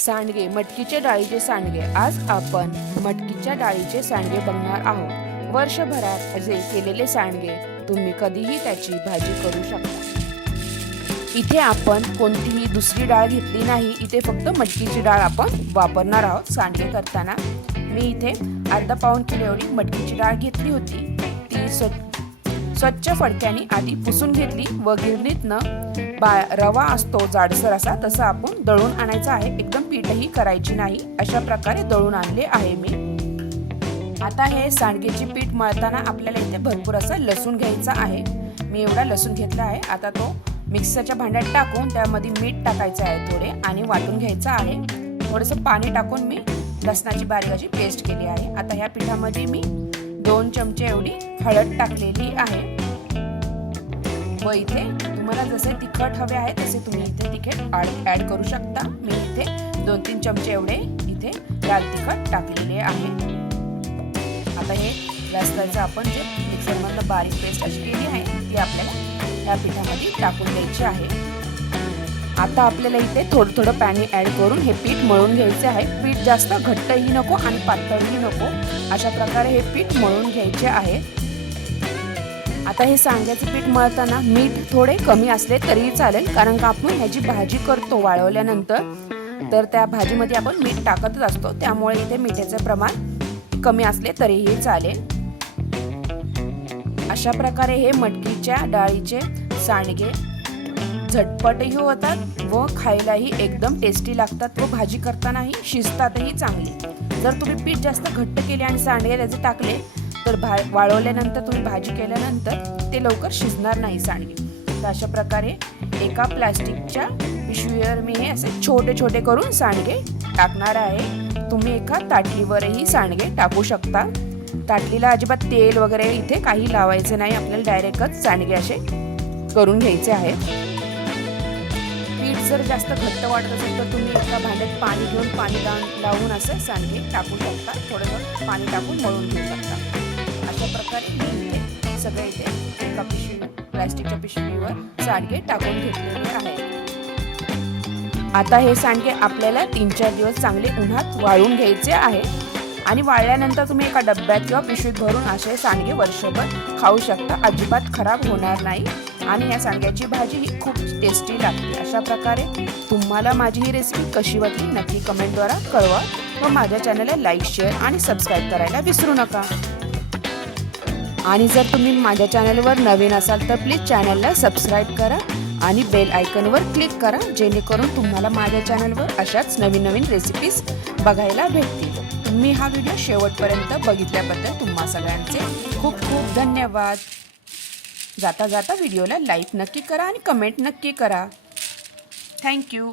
सांडगे, मटकीच्या डाळीचे सांडगे। आज आपण मटकीच्या डाळीचे सांडगे बघणार आहोत। वर्षभरात असे केलेले सांडगे तुम्ही कधीही त्याची भाजी करू शकता। इथे आपण कोणतीही दुसरी डाळ घेतली नाही, इथे फक्त मटकीची डाळ आपण वापरणार आहोत सांडगे करताना। मी इथे अर्धा पाऊण किलो एवढी मटकीची डाळ घेतली होती। ती स्वच्छ फडक्याने आधी पुसून घेतली व गिरणीतनं रवा असतो जाडसर असा तसा आपण दळून आणायचा आहे। एकदम पीठही करायची नाही, अशा प्रकारे दळून आणले आहे मी। आता हे सांडगेची पीठ मळताना आपल्याला इथे भरपूर असा लसूण घ्यायचा आहे। मी एवढा लसूण घेतला आहे। आता तो मिक्सरच्या भांड्यात टाकून त्यामध्ये मीठ टाकायचं आहे थोडे आणि वाटून घ्यायचं आहे। थोडंसं पाणी टाकून मी लसणाची बारीक अशी पेस्ट केली आहे। आता ह्या पिठामध्ये मी 2 चमचे एवढी हळद टाकलेली आहे व इथे तुम्हाला जसे तिखट हवे आहे तसे तुम्ही इथे तिखट ऍड करू शकता। मी इथे 2-3 चमचे एवढे इथे लाल तिखट टाकलेले आहे। आता हे लसणाचं आपण जे मिक्सरमधनं बारीक पेस्ट अशी केली आहे ती आपल्याला या पिठामध्ये टाकून द्यायची आहे। आता आपल्याला इथे थोडं थोडं पाणी ऍड करून हे पीठ मळून घ्यायचे आहे। पीठ जास्त घट्टही नको आणि पातळही नको, अशा प्रकारे हे पीठ मळून घ्यायचे आहे। आता हे सांडग्याचे पीठ मळताना मीठ थोडे कमी असले तरीही चालेल, कारण का आपण ह्याची भाजी करतो वाळवल्यानंतर तर त्या भाजीमध्ये आपण मीठ टाकतच असतो, त्यामुळे इथे मिठाचे प्रमाण कमी असले तरीही चालेल। अशा प्रकारे हे मटकीच्या डाळीचे सांडगे झटपटही होतात व खायलाही एकदम टेस्टी लागतात व भाजी करतानाही शिजतातही चांगली। जर तुम्ही पीठ जास्त घट्ट केले आणि सांडगे त्याचे टाकले तर वाळवल्यानंतर तुम्ही भाजी केल्यानंतर ते लवकर शिजणार नाही सांडगे। तर अशा प्रकारे एका प्लास्टिकच्या पिशवीवर मी हे असे छोटे छोटे करून सांडगे टाकणार आहे। तुम्ही एका ताटलीवरही सांडगे टाकू शकता। ताटलीला अजिबात तेल वगैरे इथे काही लावायचे नाही, आपल्याला डायरेक्टच सांडगे असे करून घ्यायचे आहेत। पीठ जर जास्त घट्ट वाटत असेल तर तुम्ही एका भांड्यात पाणी घेऊन पाणी लावून असं सांडगे टाकू शकता। थोडं पाणी टाकून मळून घेऊ शकता। अशा प्रकारे मी इथे सगळे इथे एका प्लास्टिकच्या पिशवीवर सांडगे टाकून घेतलेले आहेत। आता हे सांडगे आपल्याला 3-4 दिवस चांगले उन्हात वाळून घ्यायचे आहे आणि वाळल्यानंतर तुम्ही एका डब्यात किंवा पिशवीत भरून असे सांडगे वर्षभर खाऊ शकता, अजिबात खराब होणार नाही आणि या सांडग्याची भाजी ही खूप टेस्टी लागते। अशा प्रकारे तुम्हाला माझी ही रेसिपी कशी वाटली नक्की कमेंटद्वारे कळवा व माझ्या चॅनलला लाईक, शेअर आणि सबस्क्राईब करायला विसरू नका। आणि जर तुम्ही माझ्या चॅनलवर नवीन असाल तर प्लीज चॅनलला सबस्क्राईब करा आणि बेल आयकॉनवर क्लिक करा, जेणेकरून तुम्हाला माझ्या चॅनलवर अशाच नवीन नवीन रेसिपीज बघायला भेटतील। तुम्ही हा व्हिडिओ शेवटपर्यंत बघितल्याबद्दल तुम्हा सगळ्यांचे खूप खूप धन्यवाद। जाता जाता व्हिडिओला लाईक नक्की करा आणि कमेंट नक्की करा। थँक्यू।